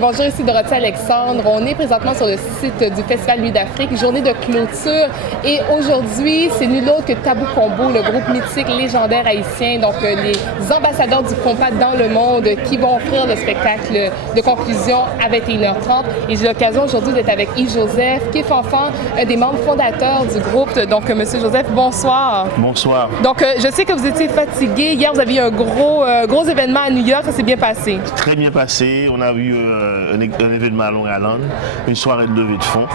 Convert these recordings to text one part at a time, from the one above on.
Bonjour, ici Dorothée Alexandre. On est présentement sur le site du Festival Nuit d'Afrique, journée de clôture. Et aujourd'hui, c'est nul autre que Tabou Combo, le groupe mythique légendaire haïtien, donc les ambassadeurs du compas dans le monde qui vont offrir le spectacle de conclusion à 21h30. Et j'ai l'occasion aujourd'hui d'être avec Yves Joseph, qui est Fanfan, un des membres fondateurs du groupe. Donc, Monsieur Joseph, bonsoir. Bonsoir. Donc, je sais que vous étiez fatigué. Hier, vous aviez un gros événement à New York. Ça s'est bien passé. Très bien passé. On a eu un événement à Long Island, une soirée de levée de fonds.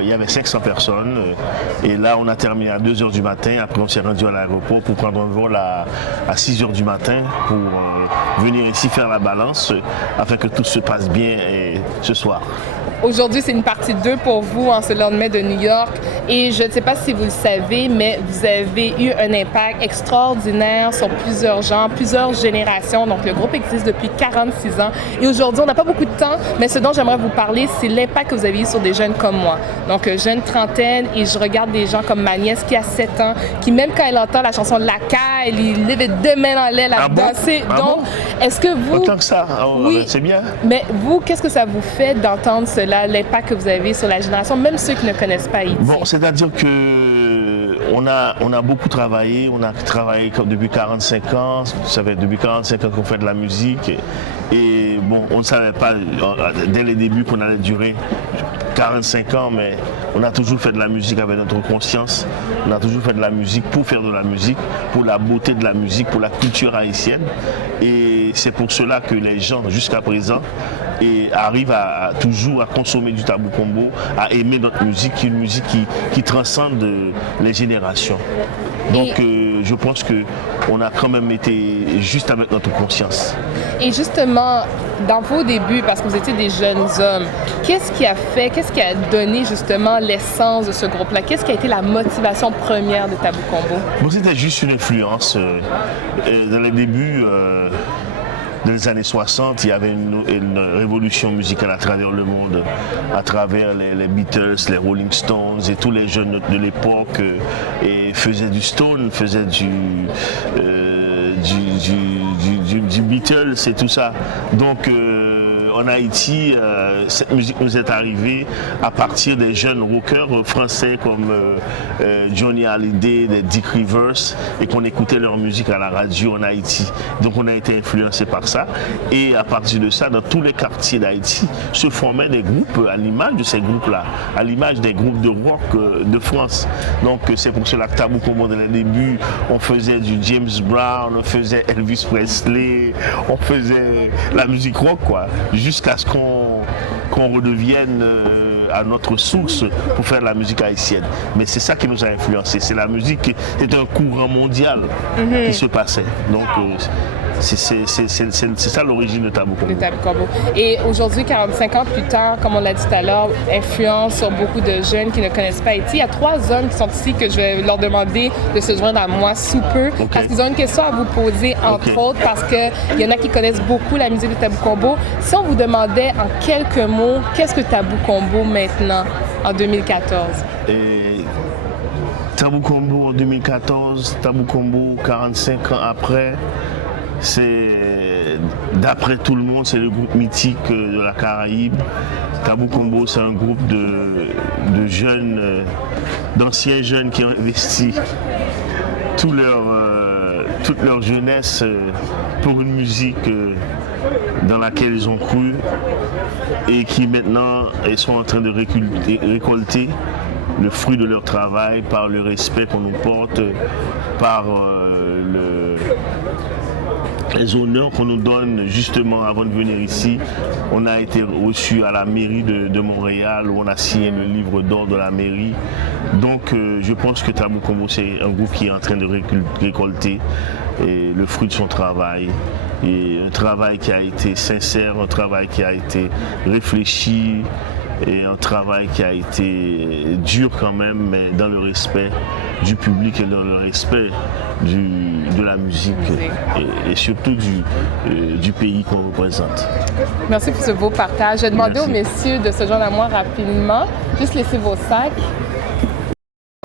Il y avait 500 personnes et là on a terminé à 2h du matin. Après on s'est rendu à l'aéroport pour prendre un vol à 6h du matin pour venir ici faire la balance afin que tout se passe bien ce soir. Aujourd'hui, c'est une partie 2 pour vous en ce lendemain de New York. Et je ne sais pas si vous le savez, mais vous avez eu un impact extraordinaire sur plusieurs gens, plusieurs générations. Donc, le groupe existe depuis 46 ans. Et aujourd'hui, on n'a pas beaucoup de temps, mais ce dont j'aimerais vous parler, c'est l'impact que vous avez eu sur des jeunes comme moi. Donc, jeune trentaine, et je regarde des gens comme ma nièce qui a 7 ans, qui même quand elle entend la chanson de La Caille, il lève deux mains en l'air à danser. Donc, est-ce que vous... Autant que ça, oui, c'est bien. Mais vous, qu'est-ce que ça vous fait d'entendre cela, l'impact que vous avez sur la génération, même ceux qui ne connaissent pas Haïti? Bon, c'est-à-dire que on a beaucoup travaillé. On a travaillé depuis 45 ans. Ça fait depuis 45 ans qu'on fait de la musique. Et bon, on ne savait pas dès les débuts qu'on allait durer 45 ans, mais on a toujours fait de la musique avec notre conscience. On a toujours fait de la musique pour faire de la musique, pour la beauté de la musique, pour la culture haïtienne. Et c'est pour cela que les gens, jusqu'à présent, arrivent toujours à consommer du Tabou Combo, à aimer notre musique, qui est une musique qui transcende les générations. Donc je pense qu'on a quand même été juste avec notre conscience. Et justement, dans vos débuts, parce que vous étiez des jeunes hommes, qu'est-ce qui a donné justement l'essence de ce groupe-là? Qu'est-ce qui a été la motivation première de Tabou Combo? Bon, c'était juste une influence. Dans les débuts, dans les années 60, il y avait une révolution musicale à travers le monde, à travers les Beatles, les Rolling Stones et tous les jeunes de l'époque et faisaient du Stone, faisaient du Beatles et tout ça. Donc en Haïti, cette musique nous est arrivée à partir des jeunes rockers français comme Johnny Hallyday, des Dick Rivers, et qu'on écoutait leur musique à la radio en Haïti. Donc on a été influencé par ça. Et à partir de ça, dans tous les quartiers d'Haïti, se formaient des groupes à l'image de ces groupes-là, à l'image des groupes de rock de France. Donc c'est pour cela que Tabou Combo, dans les débuts, on faisait du James Brown, on faisait Elvis Presley, on faisait la musique rock, quoi, jusqu'à ce qu'on redevienne à notre source pour faire la musique haïtienne. Mais c'est ça qui nous a influencés. C'est la musique, c'est un courant mondial qui se passait. Donc c'est ça l'origine de Tabou Combo. Et aujourd'hui, 45 ans plus tard, comme on l'a dit tout à l'heure, influence sur beaucoup de jeunes qui ne connaissent pas Haïti. Il y a 3 hommes qui sont ici que je vais leur demander de se joindre à moi sous peu. Okay. Parce qu'ils ont une question à vous poser, entre autres, parce qu'il y en a qui connaissent beaucoup la musique de Tabou Combo. Si on vous demandait en quelques mots, qu'est-ce que Tabou Combo maintenant, en 2014? Tabou Combo en 2014, Tabou Combo 45 ans après, c'est, d'après tout le monde, c'est le groupe mythique de la Caraïbe. Tabou Combo, c'est un groupe de jeunes, d'anciens jeunes qui ont investi toute leur jeunesse pour une musique dans laquelle ils ont cru et qui maintenant sont en train de récolter le fruit de leur travail par le respect qu'on nous porte, par les honneurs qu'on nous donne justement avant de venir ici. On a été reçu à la mairie de Montréal où on a signé le livre d'or de la mairie. Donc je pense que Tabou Combo, c'est un groupe qui est en train de récolter le fruit de son travail. Et un travail qui a été sincère, un travail qui a été réfléchi et un travail qui a été dur quand même, mais dans le respect du public et dans le respect de la musique et surtout du pays qu'on représente. Merci pour ce beau partage. Je vais demander aux messieurs de se joindre à moi rapidement. Juste laisser vos sacs.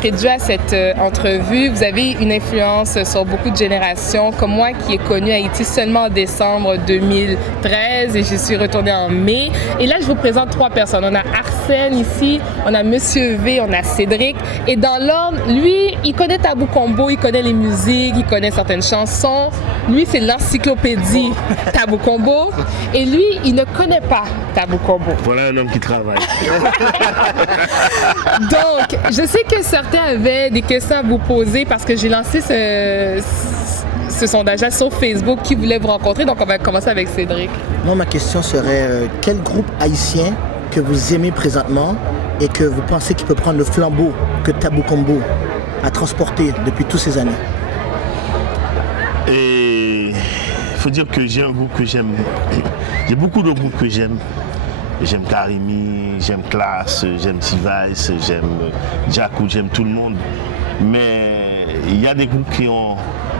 Dû à cette entrevue, vous avez une influence sur beaucoup de générations, comme moi qui ai connu Haïti seulement en décembre 2013 et j'y suis retournée en mai. Et là, je vous présente 3 personnes. On a Arsène ici, on a Monsieur V, on a Cédric. Et dans l'ordre, lui, il connaît Tabou Combo, il connaît les musiques, il connaît certaines chansons. Lui, c'est l'encyclopédie Tabou Combo. Et lui, il ne connaît pas Tabou Combo. Voilà un homme qui travaille. Donc, je sais que certains avaient des questions à vous poser parce que j'ai lancé ce sondage-là sur Facebook qui voulait vous rencontrer. Donc, on va commencer avec Cédric. Moi, ma question serait quel groupe haïtien que vous aimez présentement et que vous pensez qu'il peut prendre le flambeau que Tabou Combo a transporté depuis toutes ces années? Et il faut dire que j'ai un groupe que j'aime. J'ai beaucoup de groupes que j'aime. J'aime Karimi, j'aime Classe, j'aime T-Vice, j'aime Jackou, j'aime tout le monde. Mais il y a des groupes qui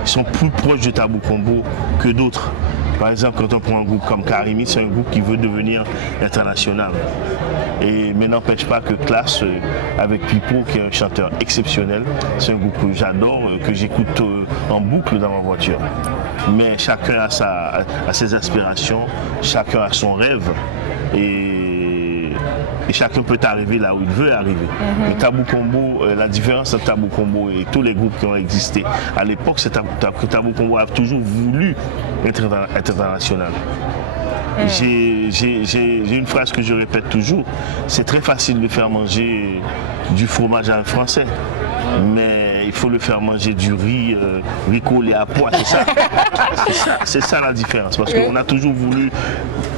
sont plus proches de Tabou Combo que d'autres. Par exemple, quand on prend un groupe comme Karimi, c'est un groupe qui veut devenir international. Mais n'empêche pas que Classe, avec Pipo, qui est un chanteur exceptionnel, c'est un groupe que j'adore, que j'écoute en boucle dans ma voiture. Mais chacun a ses aspirations, chacun a son rêve. Et chacun peut arriver là où il veut arriver. Et Tabou Combo, la différence entre Tabou Combo et tous les groupes qui ont existé à l'époque, c'est que Tabou Combo a toujours voulu être international. J'ai une phrase que je répète toujours, c'est très facile de faire manger du fromage à un Français, mais il faut le faire manger du riz collé à pois, c'est ça. C'est ça la différence, parce qu'on a toujours voulu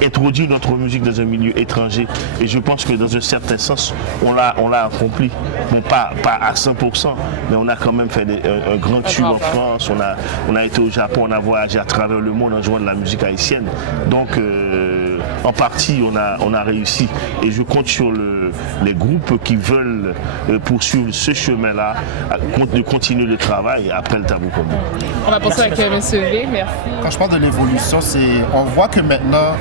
introduire notre musique dans un milieu étranger et je pense que dans un certain sens, on l'a accompli. Bon, pas à 100%, mais on a quand même fait un grand tube en France, on a été au Japon, on a voyagé à travers le monde en jouant de la musique haïtienne. Donc, en partie, on a réussi. Et je compte sur les groupes qui veulent poursuivre ce chemin-là, de continuer le travail après le Tabou Combo. On va poursuivre avec M. V, merci. Quand je parle de l'évolution, on voit que maintenant,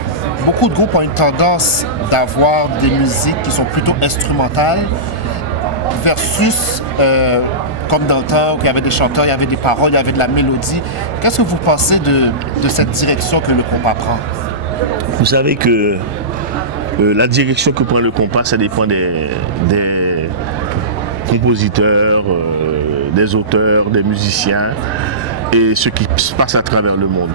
beaucoup de groupes ont une tendance d'avoir des musiques qui sont plutôt instrumentales versus, comme dans le temps, où il y avait des chanteurs, il y avait des paroles, il y avait de la mélodie. Qu'est-ce que vous pensez de cette direction que le compas prend? Vous savez que la direction que prend le compas, ça dépend des compositeurs, des auteurs, des musiciens et ce qui se passe à travers le monde.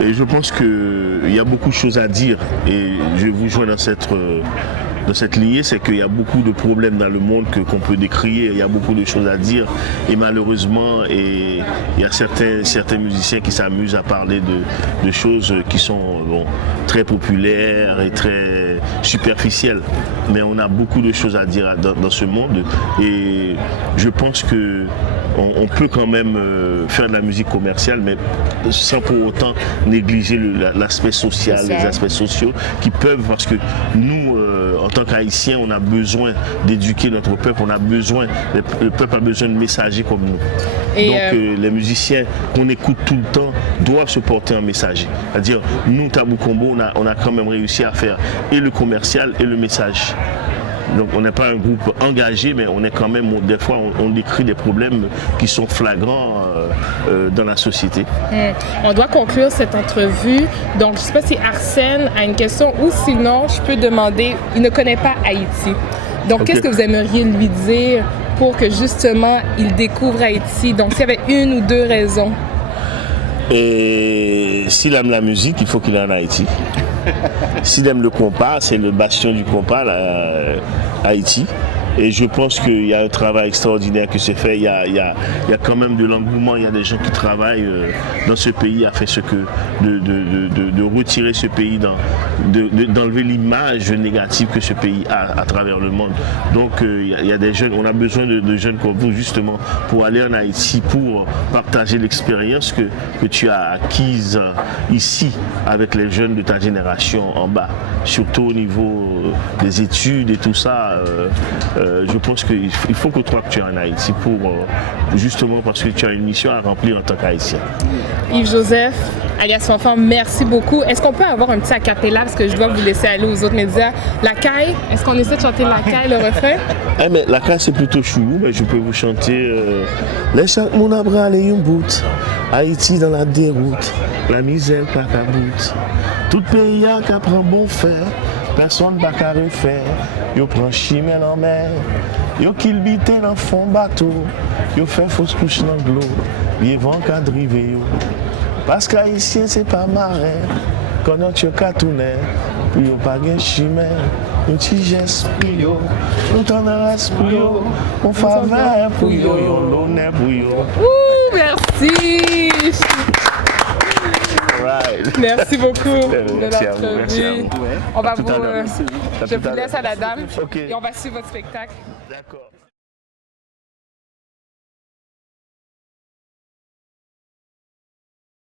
Et je pense qu'il y a beaucoup de choses à dire et je vous joins dans cette lignée, c'est qu'il y a beaucoup de problèmes dans le monde qu'on peut décrier, il y a beaucoup de choses à dire et malheureusement il y a certains musiciens qui s'amusent à parler de choses qui sont très populaires et très superficielles. Mais on a beaucoup de choses à dire dans ce monde et je pense que on peut quand même faire de la musique commerciale, mais sans pour autant négliger l'aspect social, les aspects sociaux qui peuvent, parce que nous, en tant qu'Haïtiens, on a besoin d'éduquer notre peuple, le peuple a besoin de messagers comme nous. Donc les musiciens qu'on écoute tout le temps doivent se porter en messager. C'est-à-dire, nous, Tabou Combo, on a quand même réussi à faire et le commercial et le message. Donc on n'est pas un groupe engagé, mais on est quand même, des fois, on décrit des problèmes qui sont flagrants dans la société. On doit conclure cette entrevue. Donc, je ne sais pas si Arsène a une question ou sinon, je peux demander, il ne connaît pas Haïti. Donc, Qu'est-ce que vous aimeriez lui dire pour que justement, il découvre Haïti? Donc, s'il y avait une ou deux raisons. Et s'il aime la musique, il faut qu'il aille en Haïti. S'il aime le compas, c'est le bastion du compas, Haïti. Et je pense qu'il y a un travail extraordinaire qui se fait. Il y a quand même de l'engouement. Il y a des gens qui travaillent dans ce pays à faire de retirer ce pays, d'enlever l'image négative que ce pays a à travers le monde. Donc il y a des jeunes. On a besoin de jeunes comme vous justement pour aller en Haïti, pour partager l'expérience que tu as acquise ici avec les jeunes de ta génération en bas, surtout au niveau des études et tout ça, je pense qu'il faut que toi que tu es en Haïti pour justement parce que tu as une mission à remplir en tant qu'Haïtien. Yves-Joseph, alias Fanfan, merci beaucoup. Est-ce qu'on peut avoir un petit acapella parce que je dois vous laisser aller aux autres médias? La caille, est-ce qu'on essaie de chanter la caille, le refrain? Mais la caille c'est plutôt chou, mais je peux vous chanter les chaque mon abra les un bout, Haïti dans la déroute, la misère pas qu'à bout. Tout pays a qu'à prendre bon fer, personne pas qu'à refaire. Yo prend chimel en mer, yo kill bité dans fond bateau, yo fait fausse couche dans l'eau, les vents qu'à driver yo. Parce qu'haïtien c'est pas marin, quand on tue catounet, puis yo pas gen chimel, yo ti geste pour yo, nous t'en reste pour yo, on faveur pour yo, yo l'honneur pour yo. Ouh, merci! Right. Merci beaucoup de Merci à vous, notre merci à vie. vous. On va À tout vous, à l'heure. je vous laisse à la dame Ok. et on va suivre votre spectacle. D'accord.